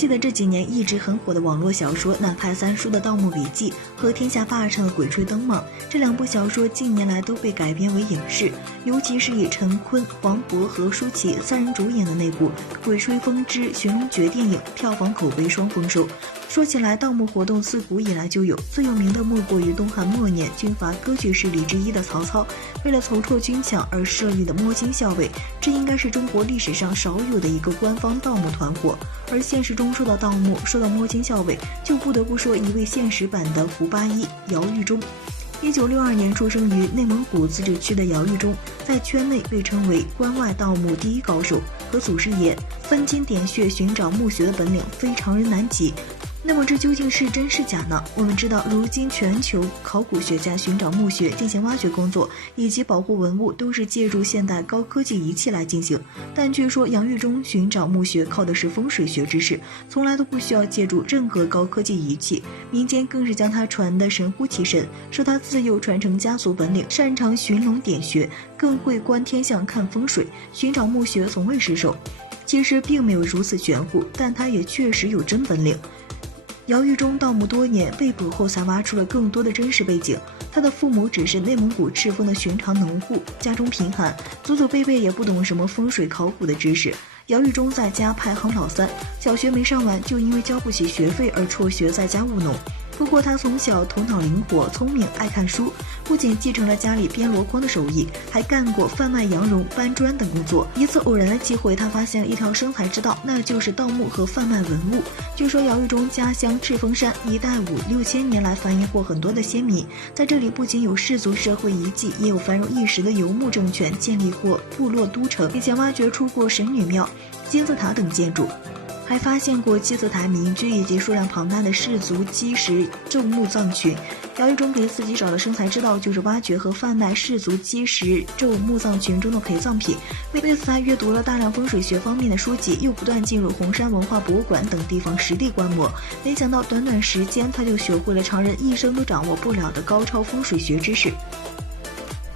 记得这几年一直很火的网络小说《南派三叔的盗墓笔记》和天下霸唱的《鬼吹灯》吗？这两部小说近年来都被改编为影视，尤其是以陈坤、黄渤和舒淇三人主演的那部《鬼吹风之寻龙诀》电影，票房口碑双丰收。说起来，盗墓活动自古以来就有，最有名的莫过于东汉末年军阀割据势力之一的曹操，为了筹措军饷而设立的摸金校尉，这应该是中国历史上少有的一个官方盗墓团伙。而现实中说到盗墓，说到摸金校尉，就不得不说一位现实版的胡八一姚玉忠。1962年出生于内蒙古自治区的姚玉忠，在圈内被称为关外盗墓第一高手，和祖师爷分金点穴寻找墓穴的本领非常人难及。那么这究竟是真是假呢？我们知道，如今全球考古学家寻找墓穴进行挖掘工作以及保护文物都是借助现代高科技仪器来进行，但据说杨玉忠寻找墓穴靠的是风水学知识，从来都不需要借助任何高科技仪器，民间更是将他传得神乎其神，说他自幼传承家族本领，擅长寻龙点穴，更会观天象看风水，寻找墓穴从未失手。其实并没有如此玄乎，但他也确实有真本领。姚玉忠盗墓多年，被捕后才挖出了更多的真实背景。他的父母只是内蒙古赤峰的寻常农户，家中贫寒，祖祖辈辈也不懂什么风水考古的知识。姚玉忠在家排行老三，小学没上完就因为交不起学费而辍学，在家务农。不过他从小头脑灵活、聪明，爱看书，不仅继承了家里编箩筐的手艺，还干过贩卖羊绒、搬砖等工作。一次偶然的机会，他发现了一条生财之道，那就是盗墓和贩卖文物。据说姚玉忠家乡赤峰山一带5、6千年来繁衍过很多的先民，在这里不仅有氏族社会遗迹，也有繁荣一时的游牧政权建立过部落都城，并且挖掘出过神女庙、金字塔等建筑。还发现过金字塔民居以及数量庞大的氏族基石咒墓葬群。姚玉忠给自己找的生财之道就是挖掘和贩卖氏族基石咒墓葬群中的陪葬品。为此他阅读了大量风水学方面的书籍，又不断进入红山文化博物馆等地方实地观摩。没想到短短时间他就学会了常人一生都掌握不了的高超风水学知识。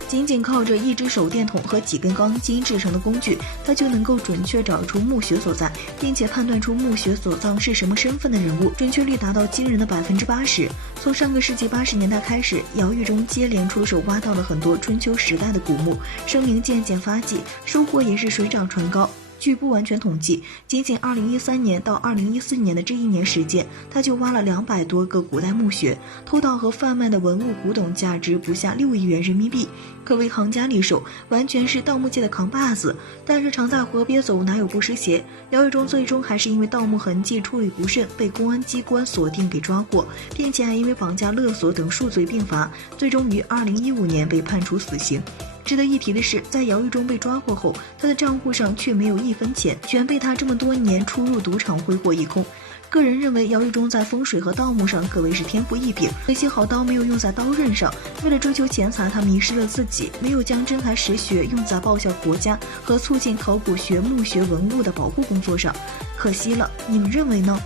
仅仅靠着一只手电筒和几根钢筋制成的工具，他就能够准确找出墓穴所在，并且判断出墓穴所葬是什么身份的人物，准确率达到惊人的80%。从上个世纪80年代开始，姚玉忠接连出手挖到了很多春秋时代的古墓，声名渐渐发迹，收获也是水涨船高。据不完全统计，仅2013年到2014年的这1年时间，他就挖了200多个古代墓穴，偷盗和贩卖的文物古董价值不下6亿元人民币，可谓行家里手，完全是盗墓界的扛把子。但是常在河边走，哪有不湿鞋？姚玉忠最终还是因为盗墓痕迹处理不慎，被公安机关锁定给抓获，并且还因为绑架勒索等数罪并罚，最终于2015年被判处死刑。值得一提的是，在姚玉忠被抓获后，他的账户上却没有1分钱，全被他这么多年出入赌场挥霍一空。个人认为，姚玉忠在风水和盗墓上可谓是天赋异禀，可惜好刀没有用在刀刃上。为了追求钱财，他迷失了自己，没有将真才实学用在报效国家和促进考古学、墓穴文物的保护工作上，可惜了。你们认为呢？